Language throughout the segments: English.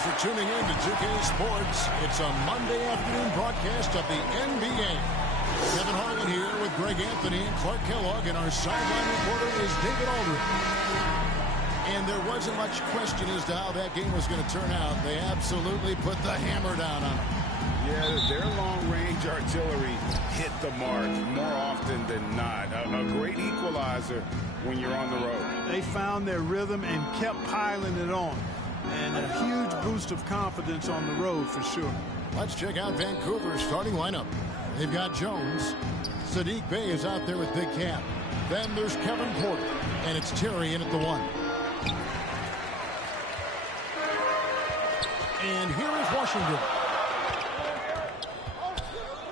for tuning in to 2K Sports. It's a Monday afternoon broadcast of the NBA. Kevin Harlan here with Greg Anthony and Clark Kellogg, and our sideline reporter is David Aldridge. And there wasn't much question as to how that game was going to turn out. They absolutely put the hammer down on them. Yeah, their long-range artillery hit the mark more often than not. A great equalizer when you're on the road. They found their rhythm and kept piling it on. And a huge boost of confidence on the road for sure. Let's check out Vancouver's starting lineup. They've got Jones. Sadiq Bey is out there with Big Cat. Then there's Kevin Porter. And it's Terry in at the 1. And here is Washington.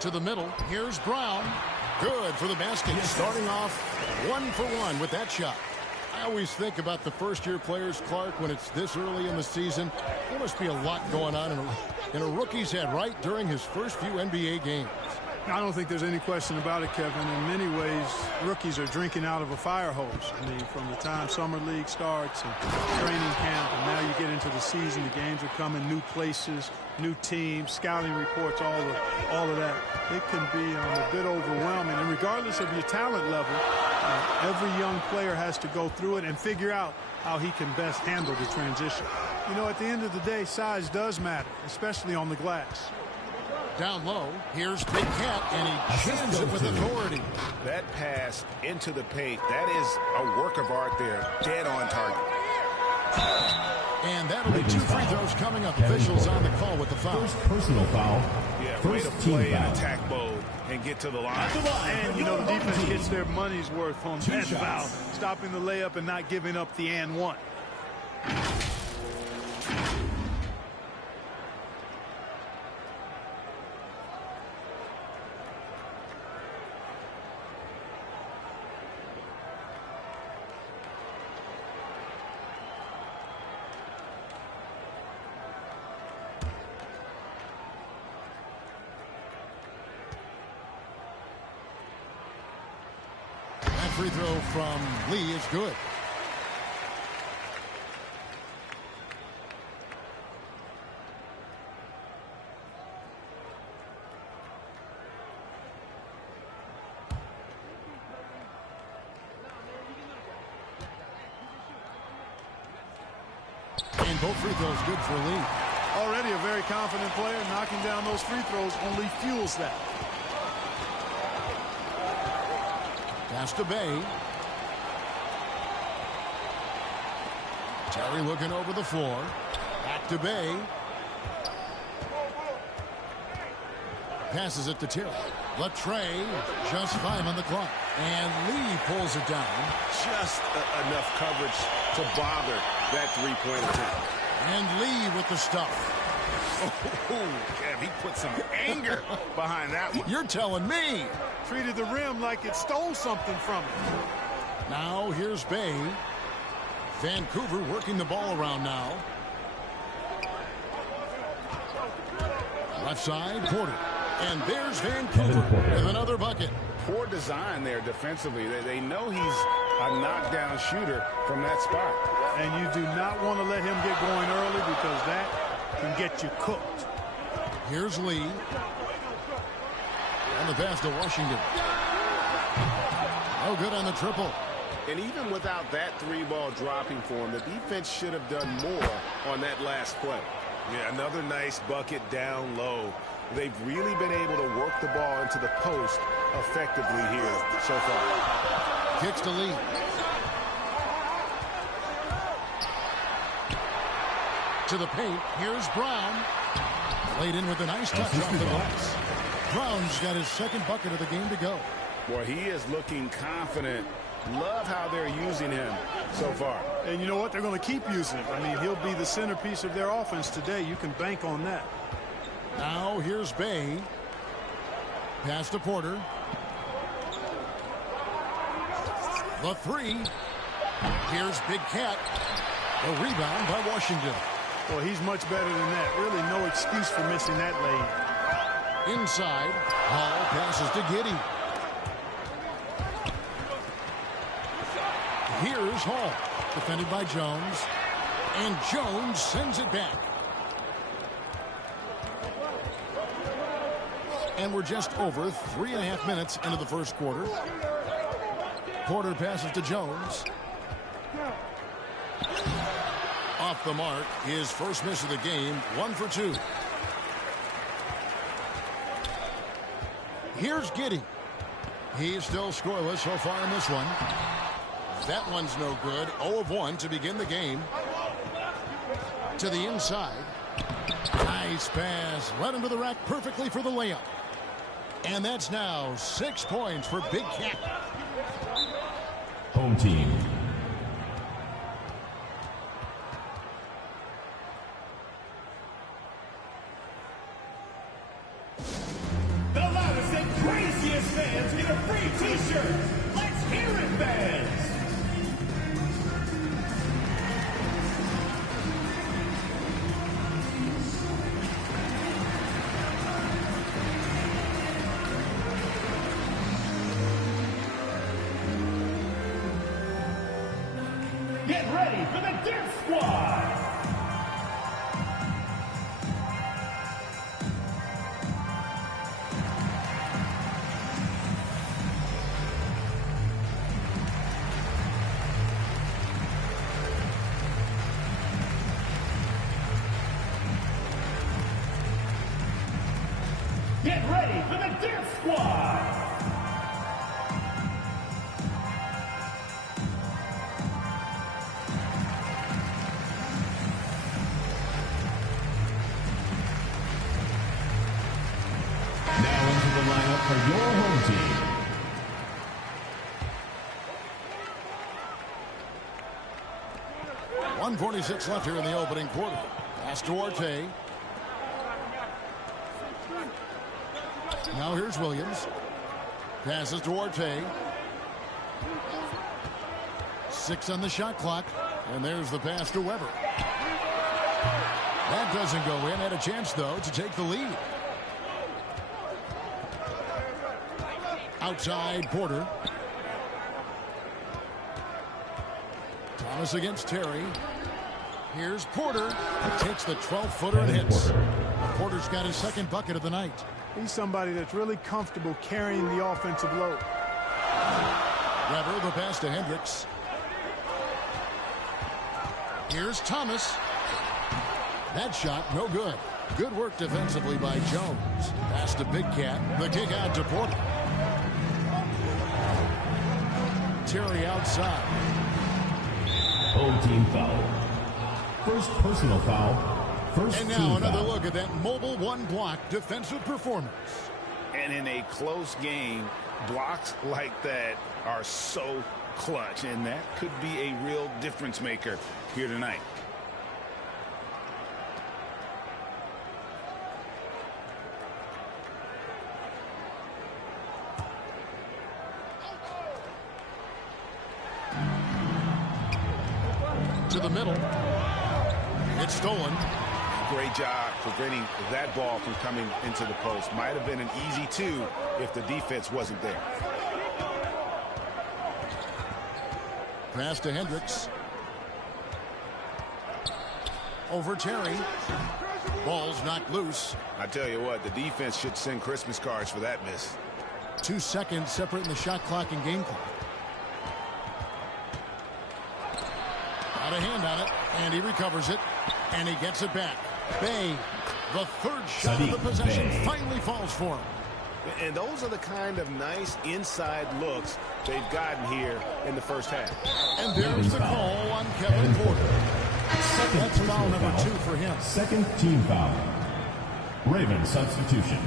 To the middle. Here's Brown. Good for the basket. Starting off 1 for 1 with that shot. I always think about the first-year players, Clark, when it's this early in the season. There must be a lot going on in a rookie's head right during his first few NBA games. I don't think there's any question about it, Kevin. In many ways, rookies are drinking out of a fire hose. I mean, from the time summer league starts and training camp, and now you get into the season, the games are coming, new places, new teams, scouting reports, all of that. It can be a bit overwhelming. And regardless of your talent level, every young player has to go through it and figure out how he can best handle the transition. You know, at the end of the day, size does matter, especially on the glass. Down low, here's Big Cat, and he jams it with authority. That pass into the paint, that is a work of art there, dead on target. And that'll be 2 free throws coming up. Officials on the call with the foul. First personal foul. Yeah, way to play in attack mode and get to the line. And, you know, the defense gets their money's worth on that foul, stopping the layup and not giving up the and one. Free throw from Lee is good. And both free throws good for Lee. Already a very confident player. Knocking down those free throws only fuels that. Pass to Bey. Terry looking over the floor. Back to Bey. Passes it to Terry. Latrey, just 5 on the clock. And Lee pulls it down. Just enough coverage to bother that three-point attempt. And Lee with the stuff. Kev, he put some anger behind that one. You're telling me. Treated the rim like it stole something from him. Now here's Bey. Vancouver working the ball around now. Left side, Porter. And there's Vancouver with another bucket. Poor design there defensively. They know he's a knockdown shooter from that spot. And you do not want to let him get going early because that can get you cooked. Here's Lee. And the pass to Washington. No good on the triple. And even without that three-ball dropping for him, the defense should have done more on that last play. Yeah, another nice bucket down low. They've really been able to work the ball into the post effectively here so far. Kicks to Lee. To the paint. Here's Brown. Laid in with a nice touch off the glass. Brown's got his second bucket of the game to go. Boy, he is looking confident. Love how they're using him so far. And you know what? They're going to keep using him. I mean, he'll be the centerpiece of their offense today. You can bank on that. Now here's Bey. Pass to Porter. The 3. Here's Big Cat. A rebound by Washington. Well, he's much better than that. Really no excuse for missing that lane. Inside, Hall passes to Giddey. Here's Hall, defended by Jones. And Jones sends it back. And we're just over 3.5 minutes into the first quarter. Porter passes to Jones. Off the mark, his first miss of the game, 1 for 2. Here's Giddey. He's still scoreless so far in this one. That one's no good. 0 of 1 to begin the game. To the inside. Nice pass. Right into the rack perfectly for the layup. And that's now 6 points for Big Cat. Home team. The loudest and craziest fans get a free t-shirt. Let's hear it, fans. Get ready for the Dip Squad! Get ready for the Dip Squad! Now into the lineup for your home team. .146 left here in the opening quarter. Pass to Duarte. Now here's Williams. Passes to Duarte. 6 on the shot clock. And there's the pass to Weber. That doesn't go in. Had a chance, though, to take the lead. Outside, Porter. Thomas against Terry. Here's Porter. Takes the 12-footer and hits. Porter's got his second bucket of the night. He's somebody that's really comfortable carrying the offensive load. Weber, the pass to Hendricks. Here's Thomas. That shot, no good. Good work defensively by Jones. Pass to Big Cat. The kick out to Porter. Terry outside. Home team foul. First personal foul. First And team now another foul. look at that mobile one-block defensive performance. And in a close game, blocks like that are so clutch, and that could be a real difference maker here tonight. To the middle. It's stolen. Great job preventing that ball from coming into the post. Might have been an easy 2 if the defense wasn't there. Pass to Hendricks. Over Terry. Ball's knocked loose. I tell you what, the defense should send Christmas cards for that miss. 2 seconds separating the shot clock and game clock. Got a hand on it, and he recovers it, and he gets it back. Bay, the third shot of the possession, finally falls for him. And those are the kind of nice inside looks they've gotten here in the first half. And there's the call on Kevin Porter. That's foul number 2 for him. Second team foul. Raven substitution.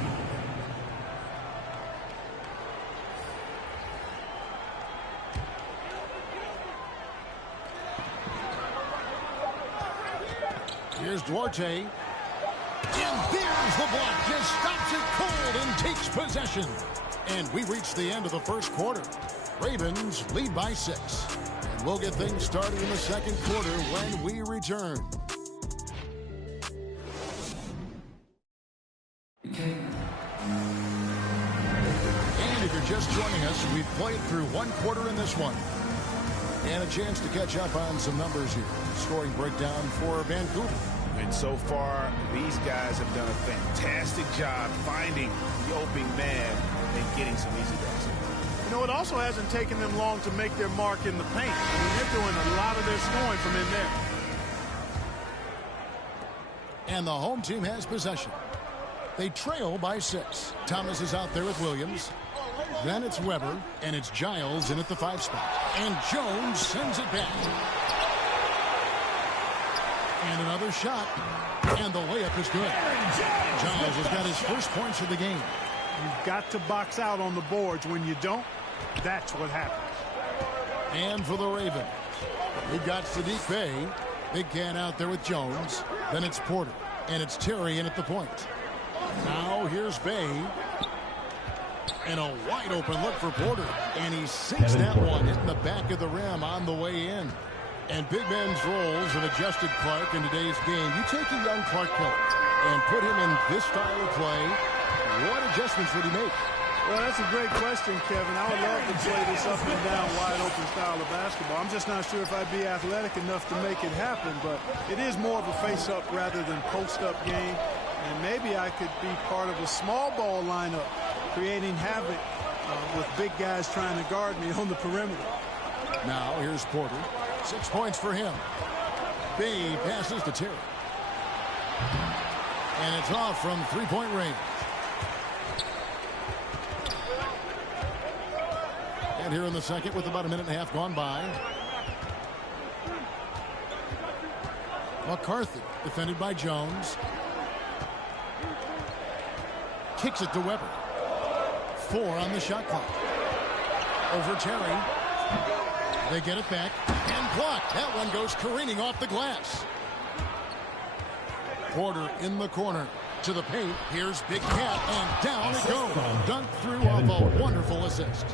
Here's Duarte. And there's the block. Just stops it cold and takes possession. And we reach the end of the first quarter. Ravens lead by 6. And we'll get things started in the second quarter when we return. And if you're just joining us, we've played through 1 quarter in this one. And a chance to catch up on some numbers here. Scoring breakdown for Vancouver. And so far, these guys have done a fantastic job finding the opening man and getting some easy baskets. You know, it also hasn't taken them long to make their mark in the paint. I mean, they're doing a lot of their scoring from in there. And the home team has possession. They trail by 6. Thomas is out there with Williams. Then it's Weber, and it's Giles in at the 5 spot. And Jones sends it back. And another shot. And the layup is good. Giles has got his first points of the game. You've got to box out on the boards. When you don't, that's what happens. And for the Ravens, we've got Sadiq Bey. Big can out there with Jones. Then it's Porter. And it's Terry in at the point. Now here's Bey. And a wide open look for Porter. And he sinks that one, hitting the back of the rim on the way in. And big men's roles have adjusted Clark in today's game. You take a young Clark Keller and put him in this style of play. What adjustments would he make? Well, that's a great question, Kevin. I would love to play this up and down wide open style of basketball. I'm just not sure if I'd be athletic enough to make it happen, but it is more of a face-up rather than post-up game. And maybe I could be part of a small ball lineup, creating havoc with big guys trying to guard me on the perimeter. Now here's Porter. 6 points for him. Bey passes to Terry. And it's off from three-point range. And here in the second with about a minute and a half gone by. McCarthy defended by Jones. Kicks it to Weber. 4 on the shot clock. Over Terry. They get it back and blocked. That one goes careening off the glass. Porter in the corner to the paint. Here's Big Cat and down it goes. Dunked through off a wonderful assist.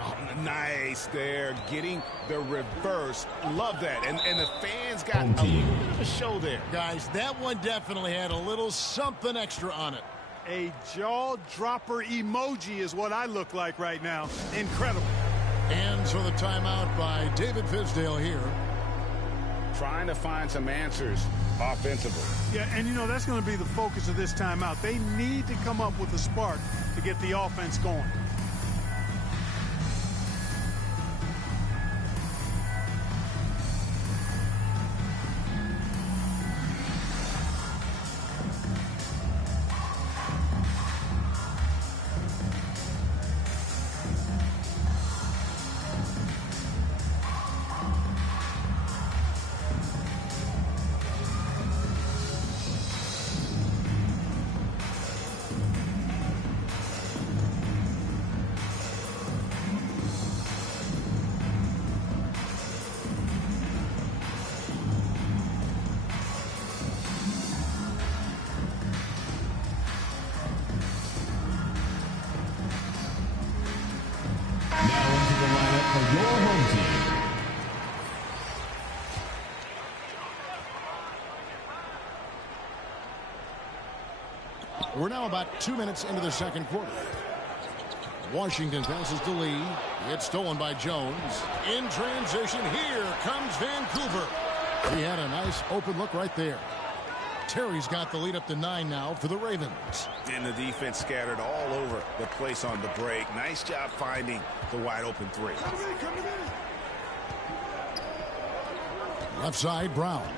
Oh, nice there, getting the reverse. Love that. And the fans got a little bit of a show there. Guys, that one definitely had a little something extra on it. A jaw-dropper emoji is what I look like right now. Incredible. And so the timeout by David Fizdale here. Trying to find some answers offensively. Yeah, and you know, that's going to be the focus of this timeout. They need to come up with a spark to get the offense going. We're now about 2 minutes into the second quarter. Washington passes to Lee. It's stolen by Jones. In transition, here comes Vancouver. He had a nice open look right there. Terry's got the lead up to 9 now for the Ravens. And the defense scattered all over the place on the break. Nice job finding the wide open 3. Left side, Brown.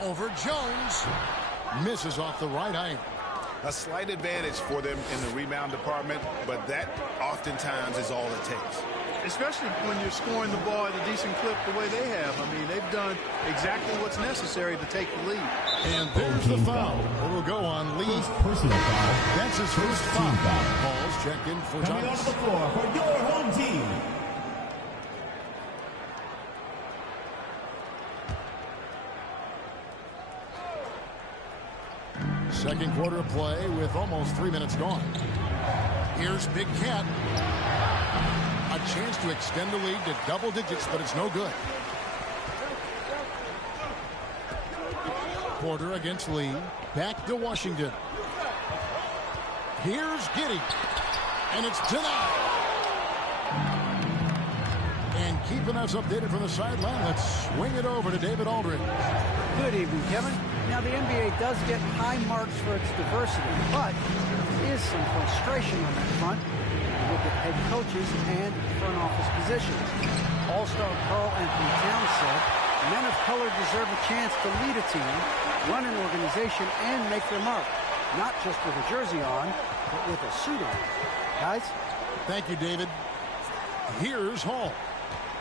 Over Jones. Misses off the right eye. A slight advantage for them in the rebound department, but that oftentimes is all it takes. Especially when you're scoring the ball at a decent clip the way they have. I mean, they've done exactly what's necessary to take the lead. And there's the foul. It'll go on Lee. Personal foul. That's his first foul. Calls checked in for Coming Thomas. off the floor for your home team. Second quarter of play with almost 3 minutes gone. Here's Big Cat. A chance to extend the lead to double digits, but it's no good. Porter against Lee. Back to Washington. Here's Giddey. And it's denied. And keeping us updated from the sideline, let's swing it over to David Aldridge. Good evening, Kevin. Now, the NBA does get high marks for its diversity, but there is some frustration on that front. Look at head coaches and front office positions. All-star Karl Anthony Towns said, men of color deserve a chance to lead a team, run an organization, and make their mark. Not just with a jersey on, but with a suit on. Guys? Thank you, David. Here's Hall.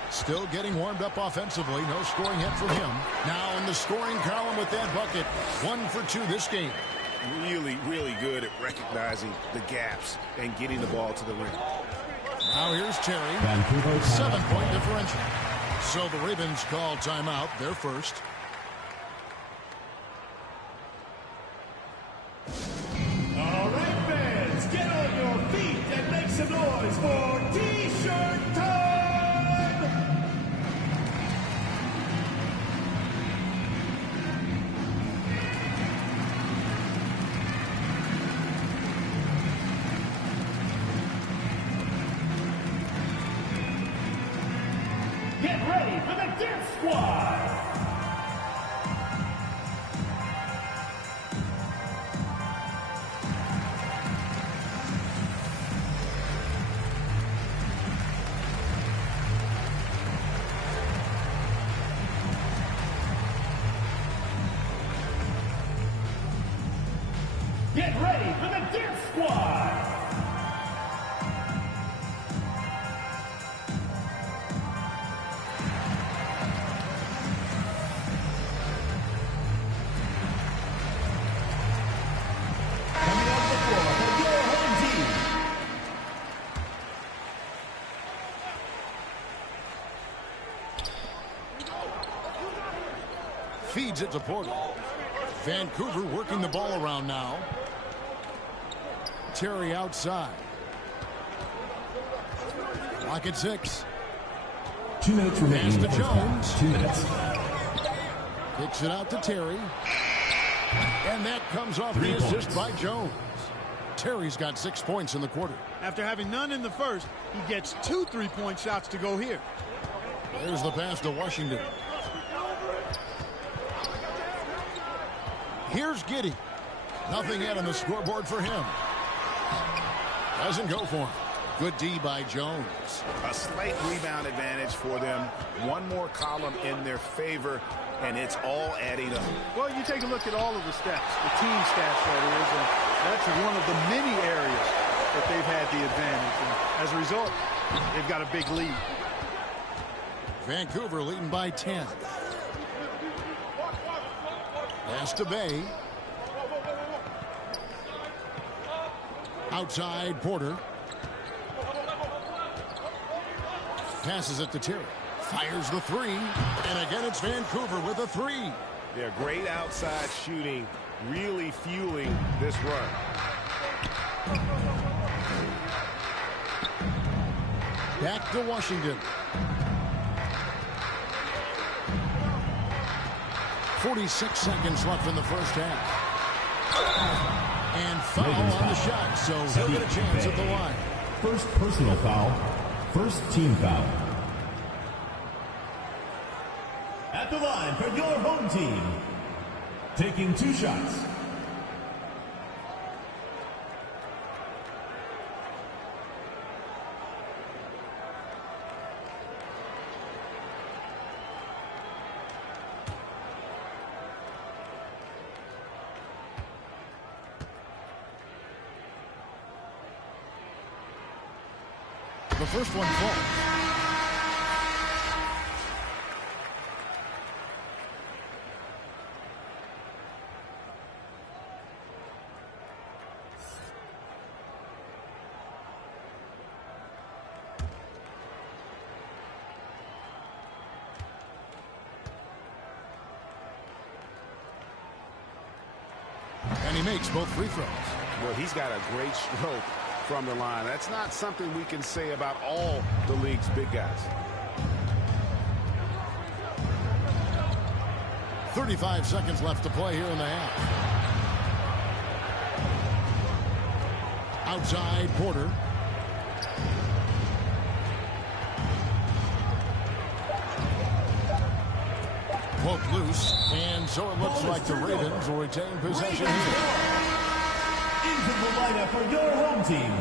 Still getting warmed up offensively. No scoring hit from him. Now in the scoring column with that bucket. 1 for 2 this game. Really, really good at recognizing the gaps and getting the ball to the rim. Now here's Terry. 7-point differential. So the Ravens call timeout. Their first. All right, fans, get on your feet and make some noise for T-shirt time! Get ready for the Dip Squad! Get ready for the Dip Squad! Coming off the floor for your home team. Feeds it to Porter. Vancouver working the ball around now. Terry outside. Clock at 6. 2 minutes remaining. Pass to Jones. 2 minutes. Kicks it out to Terry. And that comes off the assist by Jones. Terry's got 6 points in the quarter. After having none in the first, he gets 2 3-point shots to go here. There's the pass to Washington. Here's Giddey. Nothing yet on the scoreboard for him. Doesn't go for him. Good D by Jones. A slight rebound advantage for them. One more column in their favor, and it's all adding up. Well, you take a look at all of the stats, the team stats, that is, and that's one of the many areas that they've had the advantage. And as a result, they've got a big lead. Vancouver leading by 10. Pass to Bay. Outside Porter. Passes it to Terry. Fires the 3. And again it's Vancouver with a 3. Yeah, great outside shooting, really fueling this run. Back to Washington. 46 seconds left in the first half. And foul on the shot, so he'll get a chance at the line. First personal foul. First team foul. At the line for your home team, taking 2 shots. The first one falls. And he makes both free throws. Well, he's got a great stroke from the line. That's not something we can say about all the league's big guys. 35 seconds left to play here in the half. Outside Porter. Quote loose, and so it looks like the Ravens will retain possession here. Into the lineup for your home team.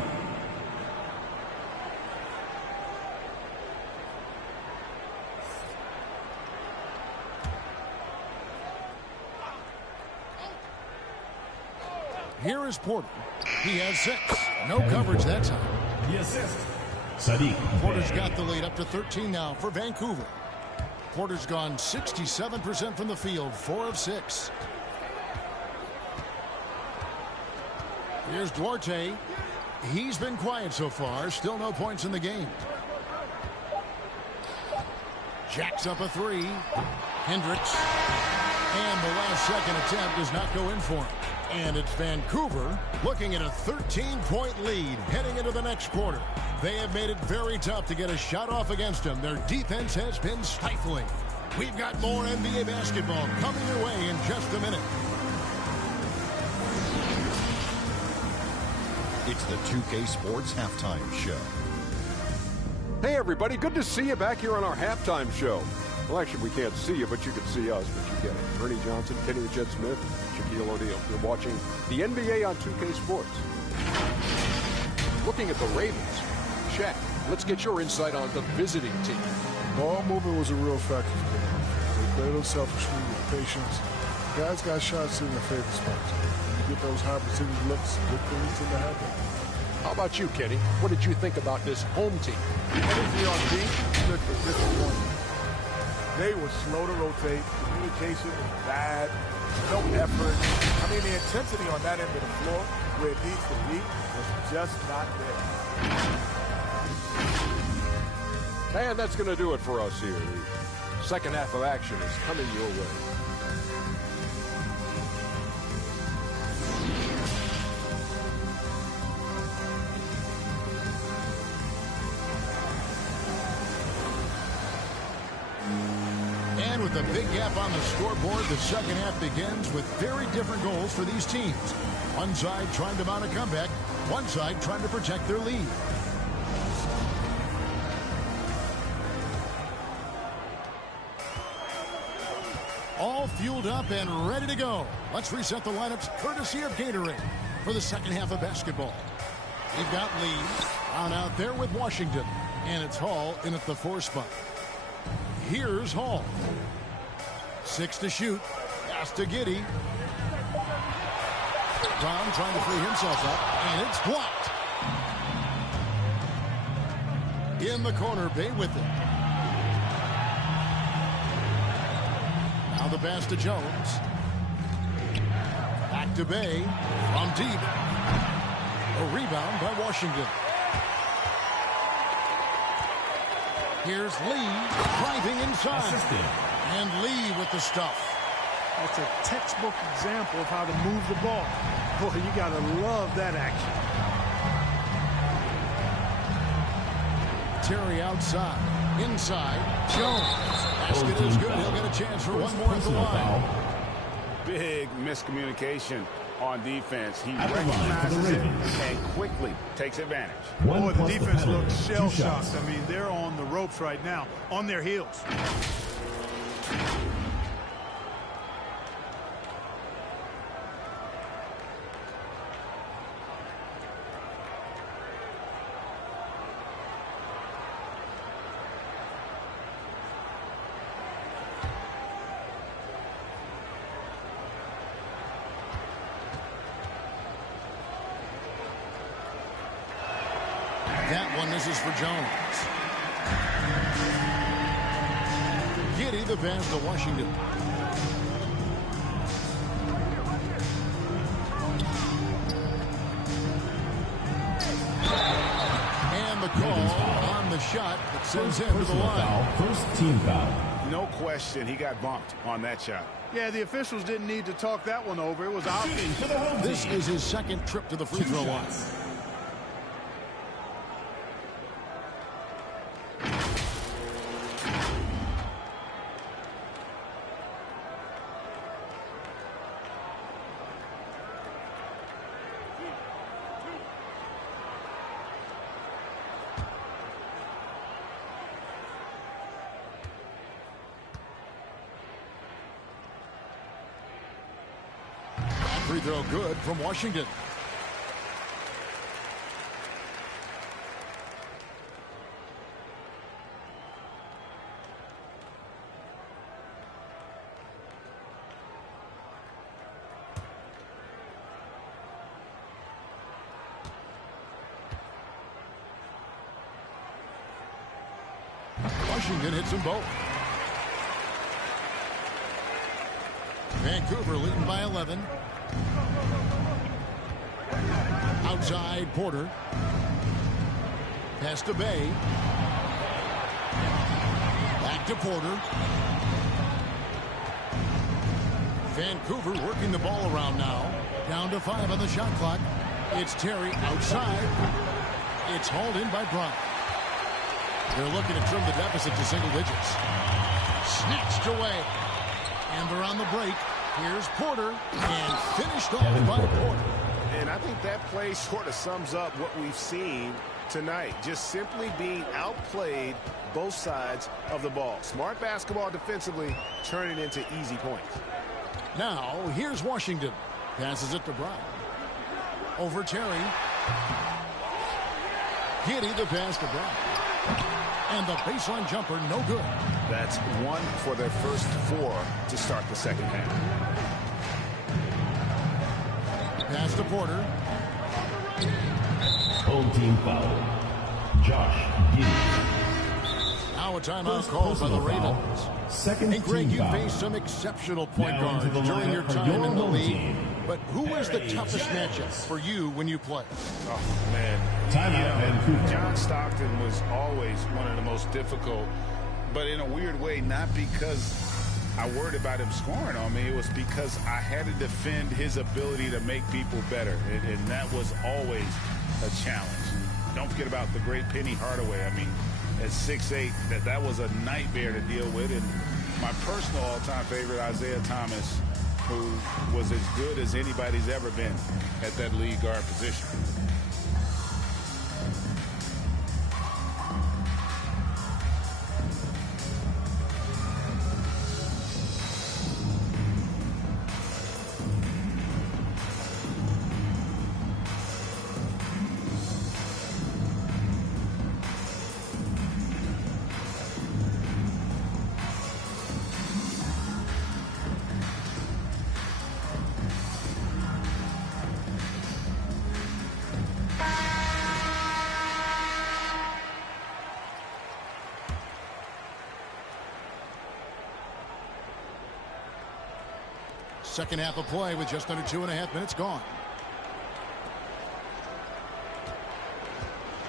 Here is Porter. He has 6. No coverage that time. The assist. Sadiq. Porter's got the lead up to 13 now for Vancouver. Porter's gone 67% from the field, 4 of 6. Here's Duarte. He's been quiet so far. Still no points in the game. Jacks up a 3. Hendricks. And the last second attempt does not go in for him. And it's Vancouver looking at a 13-point lead heading into the next quarter. They have made it very tough to get a shot off against them. Their defense has been stifling. We've got more NBA basketball coming your way in just a minute. It's the 2K Sports Halftime Show. Hey, everybody. Good to see you back here on our halftime show. Well, actually, we can't see you, but you can see us, but you get it. Ernie Johnson, Kenny the Jet Smith, Shaquille O'Neal. You're watching the NBA on 2K Sports. Looking at the Ravens. Shaq, let's get your insight on the visiting team. Ball movement was a real factor for them. They played unselfishly with patience. Guys got shots in their favorite spots. You get those high percentage looks, good things tend to happen. How about you, Kenny? What did you think about this home team? The energy on D looked disappointing. They were slow to rotate. Communication was bad. No effort. I mean, the intensity on that end of the floor where it needs to be was just not there. And that's going to do it for us here. The second half of action is coming your way. And with a big gap on the scoreboard, the second half begins with very different goals for these teams. One side trying to mount a comeback, one side trying to protect their lead. All fueled up and ready to go. Let's reset the lineups courtesy of Gatorade for the second half of basketball. We've got Lee on out there with Washington, and it's Hall in at the 4 spot. Here's Hall. 6 to shoot. Pass to Giddey. Brown trying to free himself up, and it's blocked. In the corner, Bay with it. Now the pass to Jones. Back to Bay. From deep. A rebound by Washington. Here's Lee driving inside. Assisted. And Lee with the stuff. That's a textbook example of how to move the ball. Boy, you got to love that action. Terry outside. Inside. Jones. Basket is good. He'll get a chance for one more at the line. Big miscommunication on defense. He recognizes it and quickly takes advantage. Boy, the defense looks shell-shocked. I mean, they're on the ropes right now, on their heels. That one misses for Jones. Giddey the pass to Washington. And the call on the shot that sends him to the line. First team foul. No question, he got bumped on that shot. Yeah, the officials didn't need to talk that one over. It was obvious. Shooting for the home team. This is his second trip to the free throw line. Free throw good from Washington. Washington hits them both. Vancouver leading by 11. Outside Porter. Pass to Bay. Back to Porter. Vancouver working the ball around now. Down to 5 on the shot clock. It's Terry outside. It's hauled in by Bryant. They're looking to trim the deficit to single digits. Snatched away. And they're on the break. Here's Porter. And finished off by Porter. And I think that play sort of sums up what we've seen tonight. Just simply being outplayed both sides of the ball. Smart basketball defensively, turning into easy points. Now, here's Washington. Passes it to Bryant. Over Terry. Giddey the pass to Bryant. And the baseline jumper, no good. That's 1 for their first 4 to start the second half. Pass to Porter. Home team foul. Josh Giddey. Now a timeout called by the Ravens. Second hey, Greg, you foul. faced some exceptional point Now into guards the during your lineup for time your in the home league. team. But who was the toughest matchup for you when you played? Oh, man. Timeout, Vancouver. John Stockton was always one of the most difficult, but in a weird way, not because I worried about him scoring on me. It was because I had to defend his ability to make people better, and that was always a challenge. And don't forget about the great Penny Hardaway. I mean, at 6'8", that was a nightmare to deal with. And my personal all-time favorite, Isaiah Thomas, who was as good as anybody's ever been at that lead guard position. Second half of play with just under 2.5 minutes gone.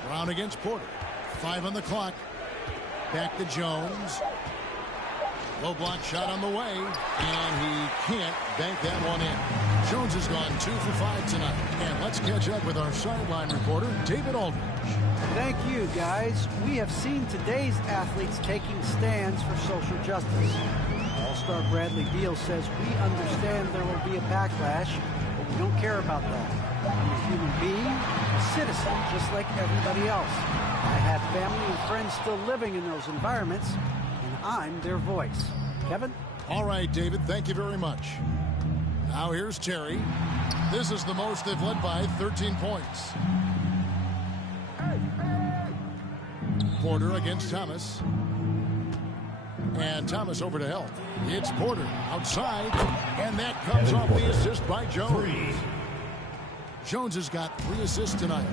Brown against Porter. 5 on the clock. Back to Jones. Low block shot on the way. And he can't bank that one in. Jones has gone 2 for 5 tonight. And let's catch up with our sideline reporter, David Aldridge. Thank you, guys. We have seen today's athletes taking stands for social justice. All-star Bradley Beal says we understand there will be a backlash, but we don't care about that. I'm a human being, a citizen, just like everybody else. I have family and friends still living in those environments, and I'm their voice. Kevin? All right, David, thank you very much. Now here's Terry. This is the most they've led by, 13 points. Porter against Thomas. And Thomas over to help. It's Porter outside, and that comes off the assist by Jones. Jones has got 3 assists tonight.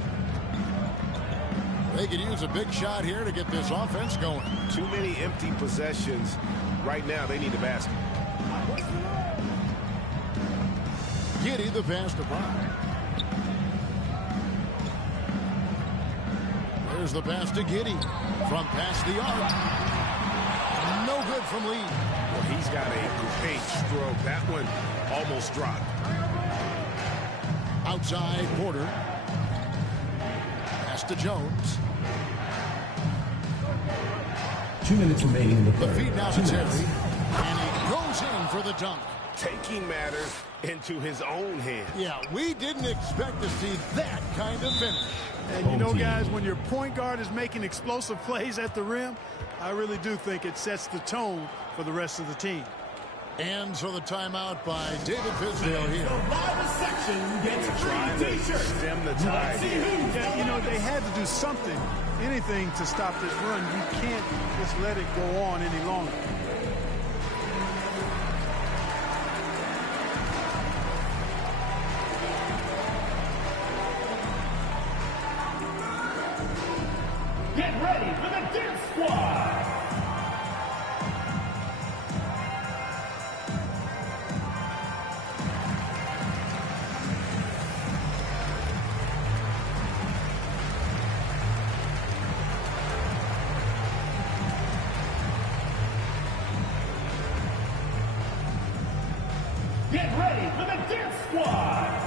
They could use a big shot here to get this offense going. Too many empty possessions. Right now, they need a basket. Giddey the pass to Brown. There's the pass to Giddey from past the arc. No good from Lee. Well, he's got a great stroke. That one almost dropped. Outside Porter. Pass to Jones. 2 minutes remaining in the The third. feed now to Terry. And he goes in for the dunk. Taking matters into his own hands. Yeah, we didn't expect to see that kind of finish. And you know, guys, when your point guard is making explosive plays at the rim, I really do think it sets the tone for the rest of the team. And so the timeout by David Fizdale here. The live section gets Trying free to t-shirts. stem the Let's tide. see who Yeah, you know, they had to do something, anything to stop this run. You can't just let it go on any longer. Get ready for the Dip Squad. Get ready for the Dip Squad.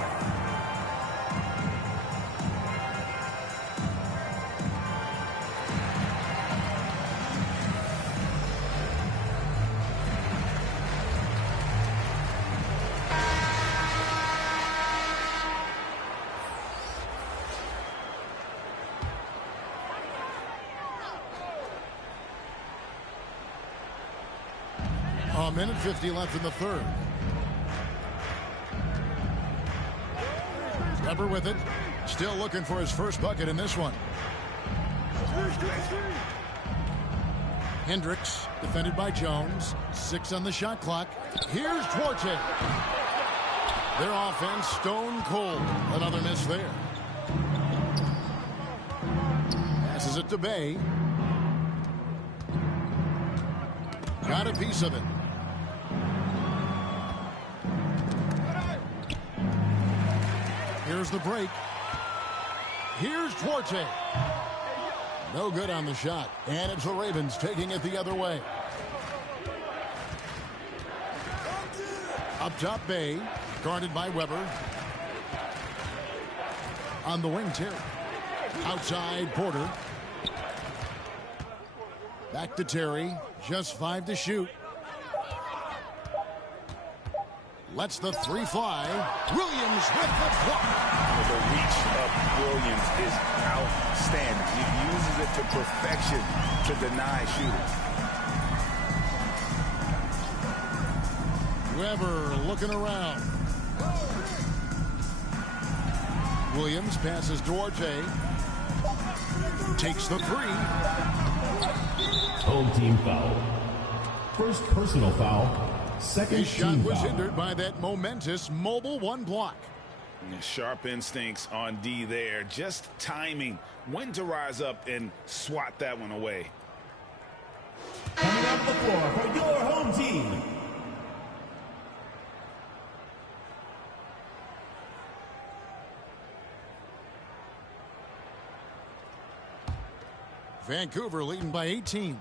A minute 50 left in the third. Weber with it. Still looking for his first bucket in this one. Hendricks, defended by Jones. 6 on the shot clock. Here's Duarte. Their offense stone cold. Another miss there. Passes it to Bay. Got a piece of it. Here's the break. Here's Duarte. No good on the shot. And it's the Ravens taking it the other way. Up top, Bay. Guarded by Weber. On the wing, Terry. Outside, Porter. Back to Terry. Just 5 to shoot. Lets the 3 fly. Williams with the block. The reach of Williams is outstanding. He uses it to perfection to deny shooters. Weber looking around. Williams passes Duarte. Takes the 3. Home team foul. First personal foul. Second His shot team was foul. hindered by that momentous mobile 1 block. Sharp instincts on D there. Just timing when to rise up and swat that one away. Coming off the floor for your home team. Vancouver leading by 18.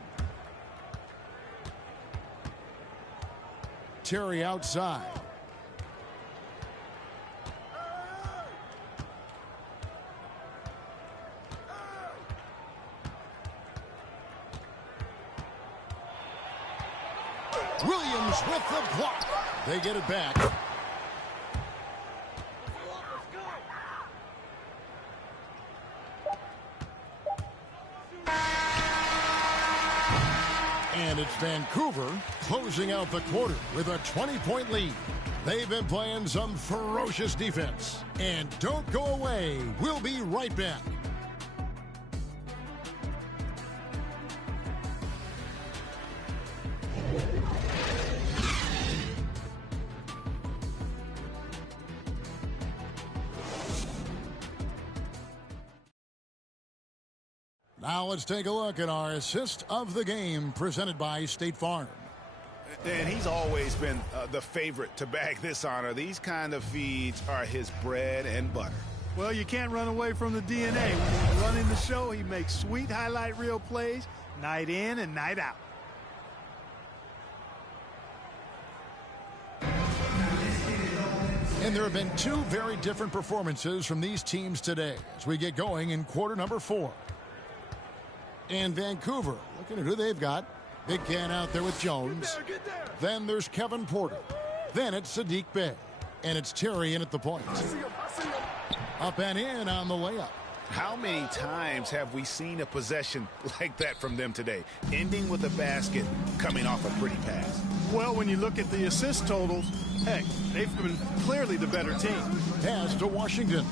Terry outside. Williams with the block. They get it back. And it's Vancouver closing out the quarter with a 20-point lead. They've been playing some ferocious defense. And don't go away. We'll be right back. Now let's take a look at our assist of the game presented by State Farm. And he's always been the favorite to bag this honor. These kind of feeds are his bread and butter. Well, you can't run away from the DNA. When he's running the show, he makes sweet highlight reel plays night in and night out. And there have been 2 very different performances from these teams today as we get going in quarter number 4. And Vancouver, looking at who they've got. Big can out there with Jones. Then there's Kevin Porter. Then it's Sadiq Bey. And it's Terry in at the point. Up and in on the layup. How many times have we seen a possession like that from them today? Ending with a basket, coming off a pretty pass. Well, when you look at the assist totals, heck, they've been clearly the better team. Pass to Washington.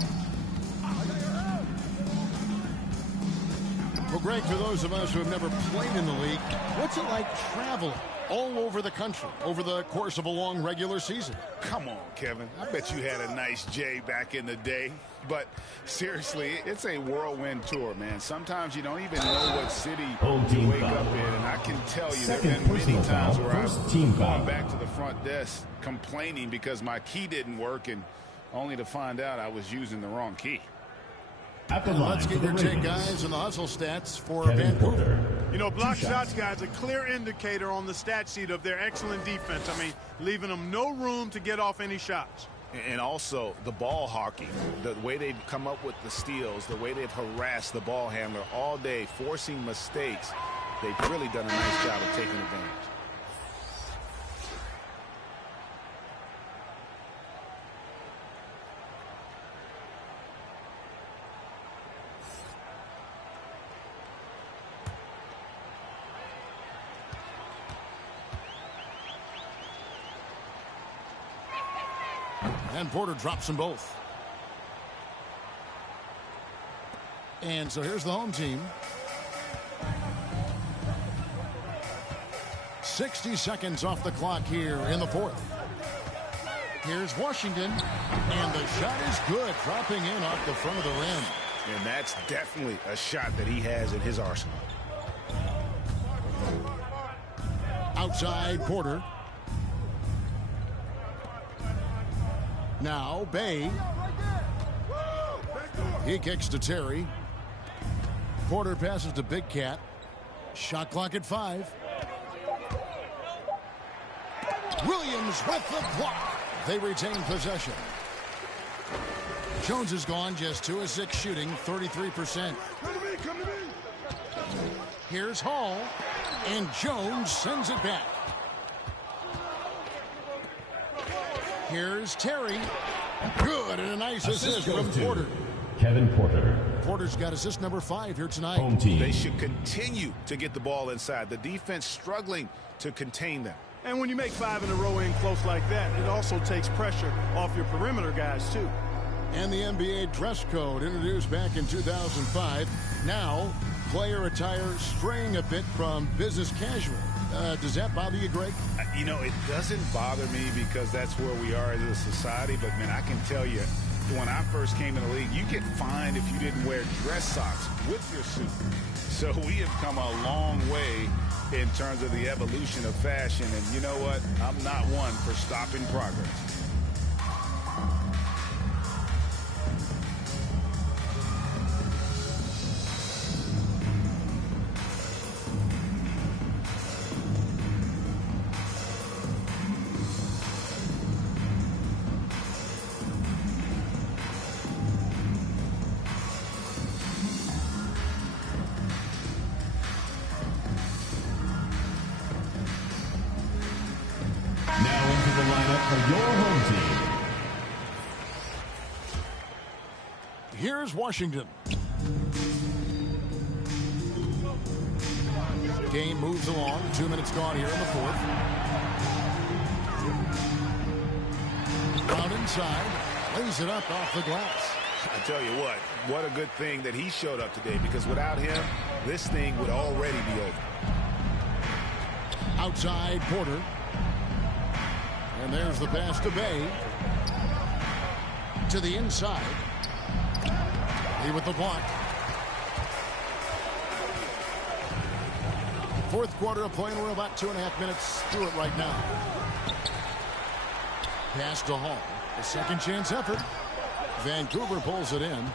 Well, Greg, for those of us who have never played in the league, what's it like traveling all over the country over the course of a long regular season? Come on, Kevin. I bet you had a nice J back in the day. But seriously, it's a whirlwind tour, man. Sometimes you don't even know what city you wake up in. And I can tell you there have been many times where I've gone back to the front desk complaining because my key didn't work, and only to find out I was using the wrong key. Let's get your take, guys, on the hustle stats for Vancouver. You know, block shots, guys, a clear indicator on the stat sheet of their excellent defense. I mean, leaving them no room to get off any shots. And also the ball hockey, the way they've come up with the steals, the way they've harassed the ball handler all day, forcing mistakes. They've really done a nice job of taking advantage. And Porter drops them both. And so here's the home team. 60 seconds off the clock here in the fourth. Here's Washington. And the shot is good, dropping in off the front of the rim. And that's definitely a shot that he has in his arsenal. Outside Porter. Now Bay. He kicks to Terry. Porter passes to Big Cat. Shot clock at 5. Williams with the block. They retain possession. Jones is gone, just 2 of 6 shooting, 33%. Here's Hall, and Jones sends it back. Here's Terry. Good, and a nice assist from Porter. Kevin Porter. Porter's got assist number 5 here tonight. Home team. They should continue to get the ball inside. The defense struggling to contain them. And when you make 5 in a row in close like that, it also takes pressure off your perimeter guys, too. And the NBA dress code introduced back in 2005. Now, player attire straying a bit from business casual. Does that bother you, Greg? You know, it doesn't bother me because that's where we are as a society. But, man, I can tell you, when I first came in the league, you get fined if you didn't wear dress socks with your suit. So we have come a long way in terms of the evolution of fashion. And you know what? I'm not one for stopping progress. Here's Washington. Game moves along. 2 minutes gone here in the fourth. Out inside. Lays it up off the glass. I tell you what a good thing that he showed up today, because without him, this thing would already be over. Outside Porter. And there's the pass to Bay. To the inside. He with the block. Fourth quarter of play, and we're about 2.5 minutes through it right now. Pass to Hall. A second chance effort. Vancouver pulls it in.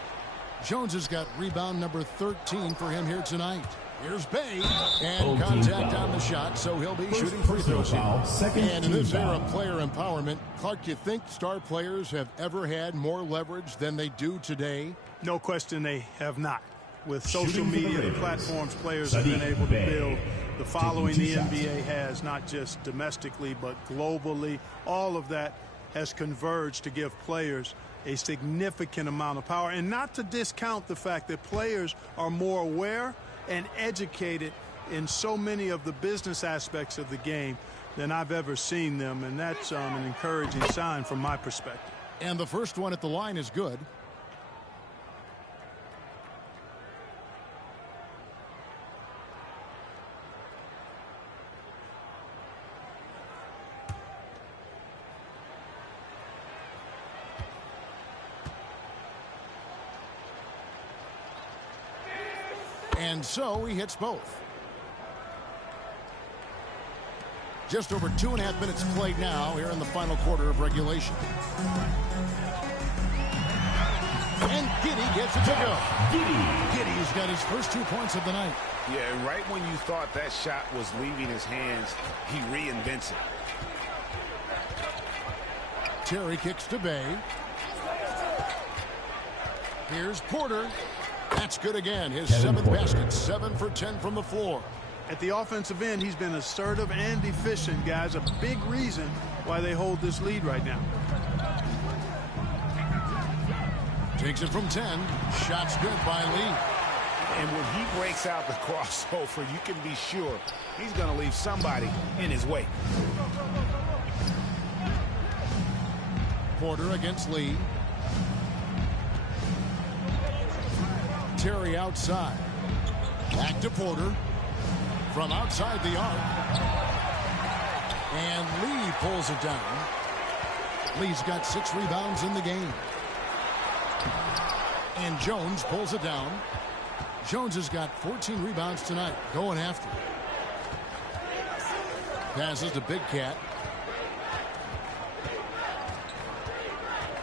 Jones has got rebound number 13 for him here tonight. Here's Bay, and contact on the shot, so he'll be shooting free throws here. And in this era of player empowerment, Clark, you think star players have ever had more leverage than they do today? No question they have not. With social media and platforms, players have been able to build the following the NBA has, not just domestically, but globally. All of that has converged to give players a significant amount of power, and not to discount the fact that players are more aware and educated in so many of the business aspects of the game. than I've ever seen them, and that's an encouraging sign from my perspective. And the first one at the line is good. And so he hits both. Just over 2.5 minutes played now here in the final quarter of regulation. And Giddey gets it to go. Giddey's got his first 2 points of the night. Yeah, and right when you thought that shot was leaving his hands, he reinvents it. Terry kicks to Bay. Here's Porter. That's good again. His 7th basket, 7 for 10 from the floor. At the offensive end, he's been assertive and efficient, guys. A big reason why they hold this lead right now. Takes it from 10. Shot's good by Lee. And when he breaks out the crossover, you can be sure he's going to leave somebody in his way. Porter against Lee. Terry outside. Back to Porter. From outside the arc. And Lee pulls it down. Lee's got 6 rebounds in the game. And Jones pulls it down. Jones has got 14 rebounds tonight. Going after it. Passes to Big Cat.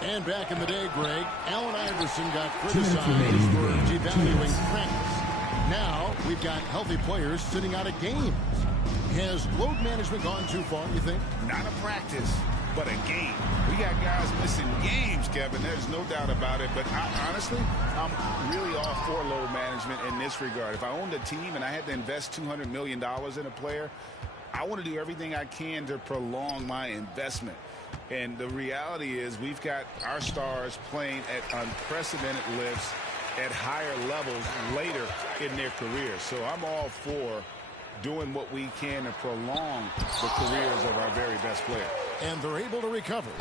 And back in the day, Greg, Allen Iverson got criticized for devaluing practice. Now we've got healthy players sitting out of games. Has load management gone too far, you think? Not a practice, but a game. We got guys missing games, Kevin. There's no doubt about it. But honestly, I'm really all for load management in this regard. If I owned a team and I had to invest $200 million in a player, I want to do everything I can to prolong my investment. And the reality is we've got our stars playing at unprecedented lifts at higher levels later in their careers. So I'm all for doing what we can to prolong the careers of our very best players. And they're able to recover.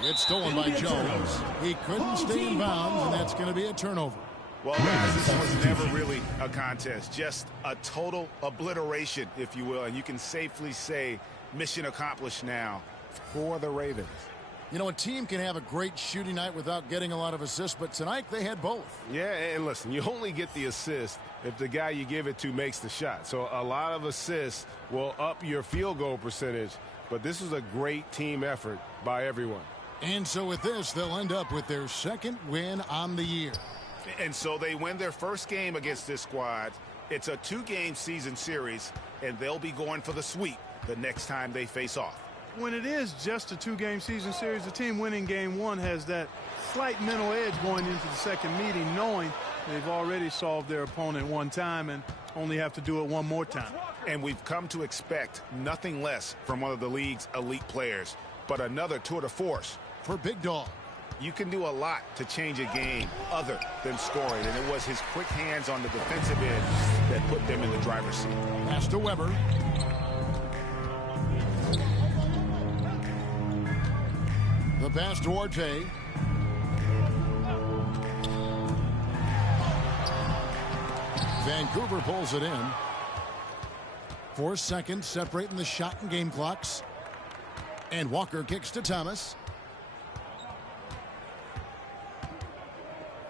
It's stolen by Jones. He couldn't stay in bounds, and that's going to be a turnover. Well, guys, this was never really a contest. Just a total obliteration, if you will. And you can safely say mission accomplished now for the Ravens. You know, a team can have a great shooting night without getting a lot of assists, but tonight they had both. Yeah, and listen, you only get the assist if the guy you give it to makes the shot. So a lot of assists will up your field goal percentage, but this is a great team effort by everyone. And so with this, they'll end up with their 2nd win on the year. And so they win their first game against this squad. It's a 2-game season series, and they'll be going for the sweep the next time they face off. When it is just a 2-game season series, the team winning game 1 has that slight mental edge going into the second meeting, knowing they've already solved their opponent one time and only have to do it one more time. And we've come to expect nothing less from one of the league's elite players, but another tour de force for Big Dog. You can do a lot to change a game other than scoring, and it was his quick hands on the defensive end that put them in the driver's seat. Pass to Weber. The pass to Arte. Vancouver pulls it in. 4 seconds separating the shot and game clocks. And Walker kicks to Thomas.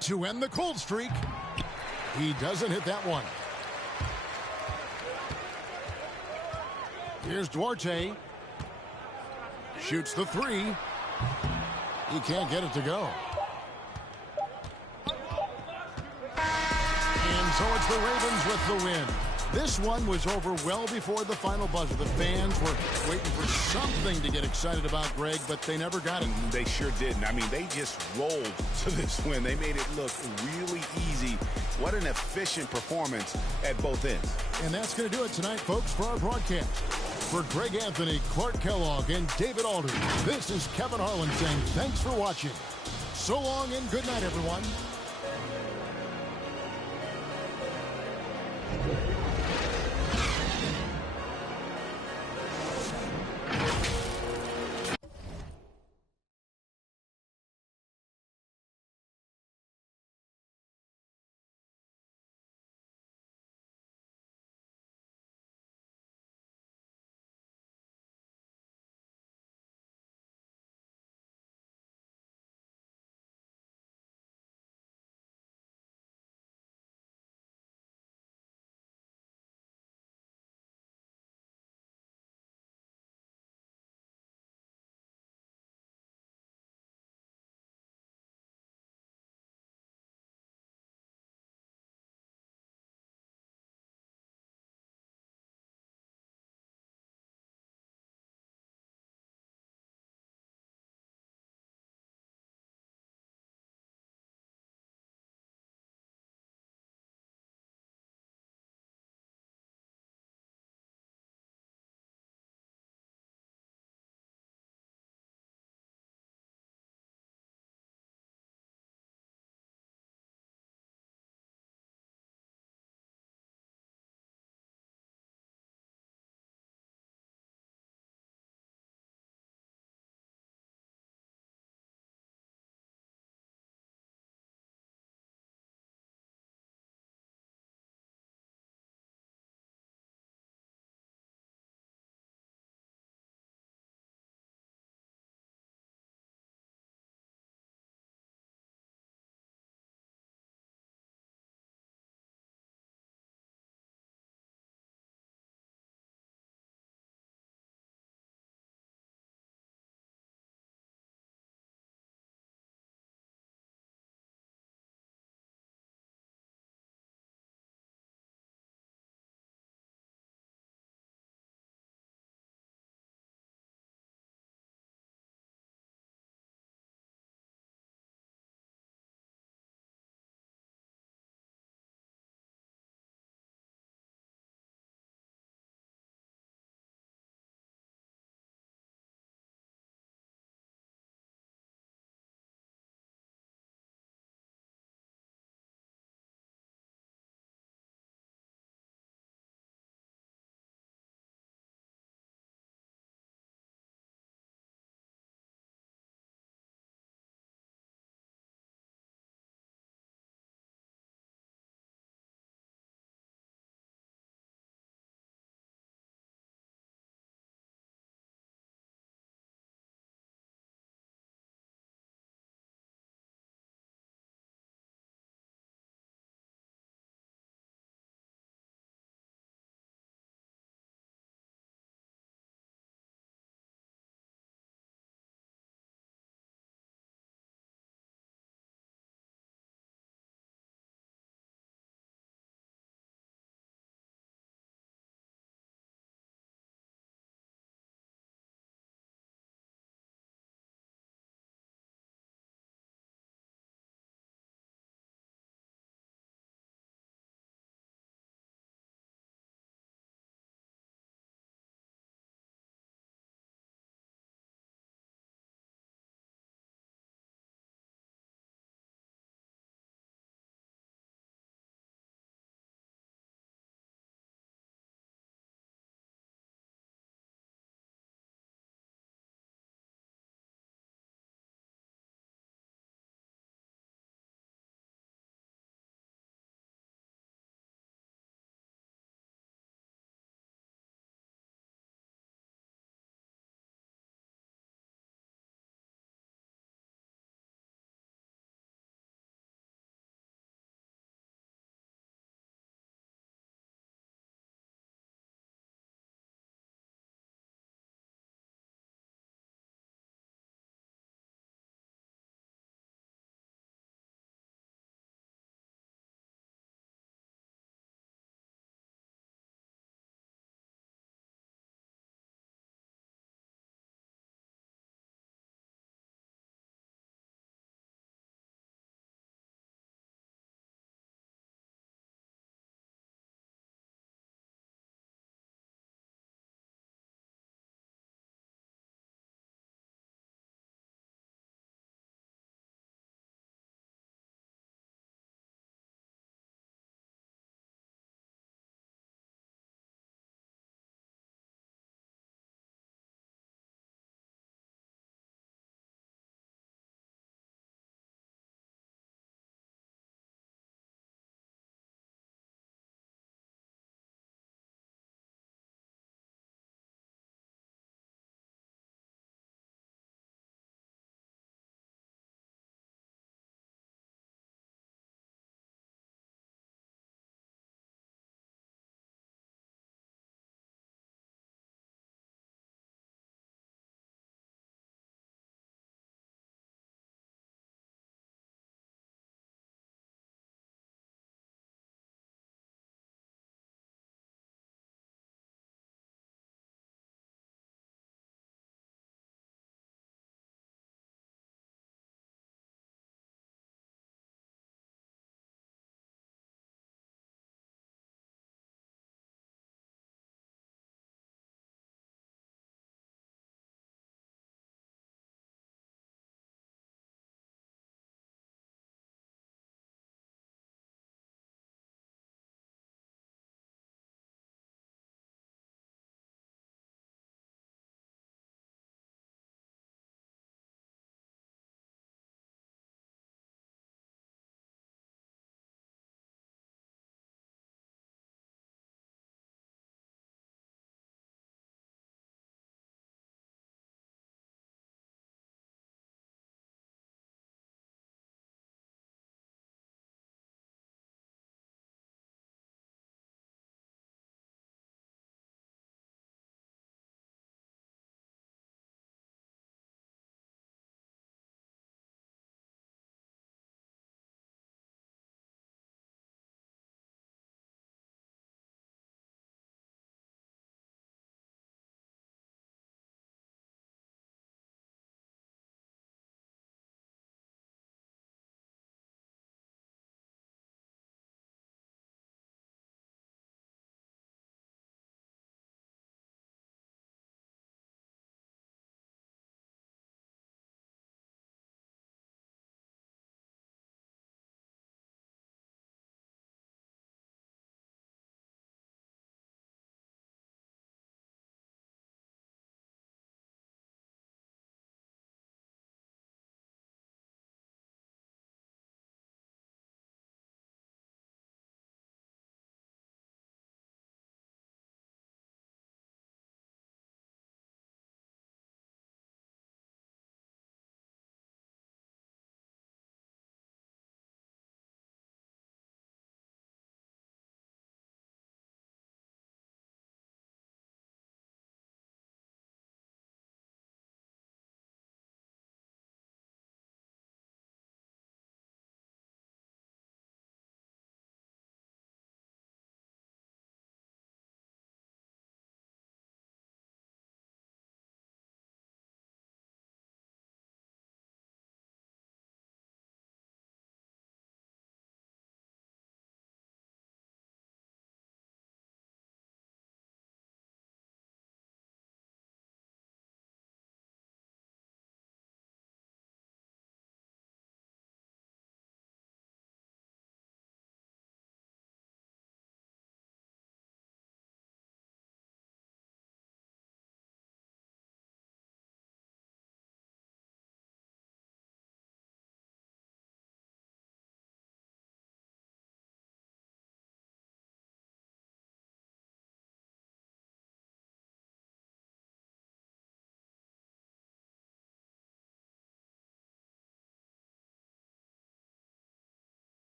To end the cold streak. He doesn't hit that one. Here's Duarte. Shoots the 3. He can't get it to go. And so it's the Ravens with the win. This one was over well before the final buzzer. The fans were waiting for something to get excited about, Greg, but they never got it. They sure didn't. I mean, they just rolled to this win. They made it look really easy. What an efficient performance at both ends. And that's going to do it tonight, folks, for our broadcast. For Greg Anthony, Clark Kellogg, and David Aldridge, this is Kevin Harlan saying thanks for watching. So long and good night, everyone.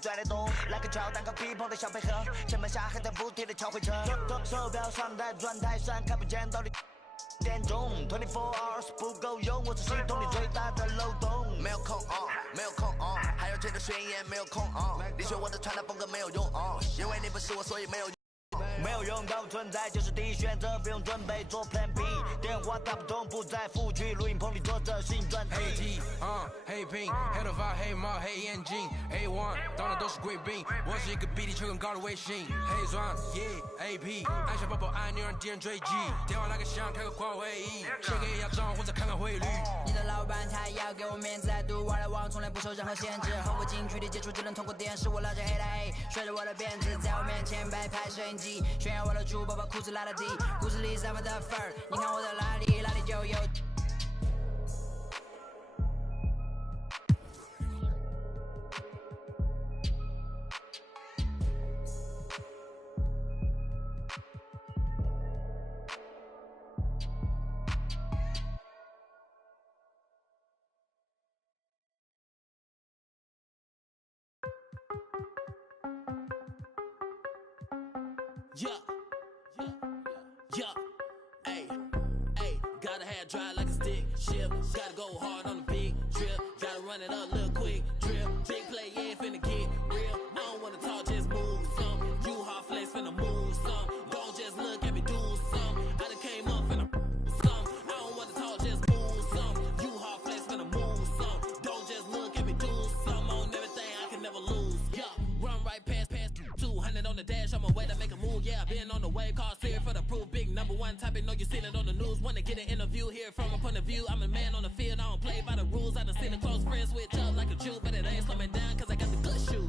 拽得动，来个跳蛋糕皮蓬的小配合，前门下还在不停的敲回车，手表上的转台上看不见到底点钟，24 hours 不够用，我是系统里最大的漏洞。没有空没有空还有这个宣言没有空你学我的传达风格没有用因为你不是我，所以没有用。没有用到存在就是第一选择，不用准备做 Plan B。电话打不通，不在副区，录音棚里做着新专辑。黑 T， 黑 Pink， 黑头发，黑猫，黑眼镜 ，A1， 当然都是贵宾。我是一个比地球更高的卫星。黑钻 ，Yeah，AP， 爱小宝宝，爱女人，敌人追击。电话来个响，开个跨会议，先给压账或者看看汇率。你的老板他要给我面子，独玩来往，从来不受任何限制。和我近距离接触，只能通过电视。我拉着黑的 A， 甩着我的辫子，在我面前摆拍摄影机。炫耀我的珠宝，把裤子拉到底，故事里散发的粉儿，你看我的哪里，哪里就有。Gotta have dry like a stick shift. Gotta go hard on the big trip. Gotta run it up, little quick drip. Big play, yeah, finna get real. I don't wanna talk, just move some. You hard flex, finna move some. Don't just look at me, do some. I done came up, finna some. I don't wanna talk, just move some. You hard flex, finna move some. Don't just look at me, do some. On everything, I can never lose. Yeah, run right past 200 on the dash. On my way to make a move, yeah, been on the wave. Call serious for the proof. Big number one topic, know you seen it on the news. Wanna get an interview here from a point of view. I'm a man on the field, I don't play by the rules. I done seen the close friends switch up like a Jew, but it ain't slowing down cause I got the good shoes.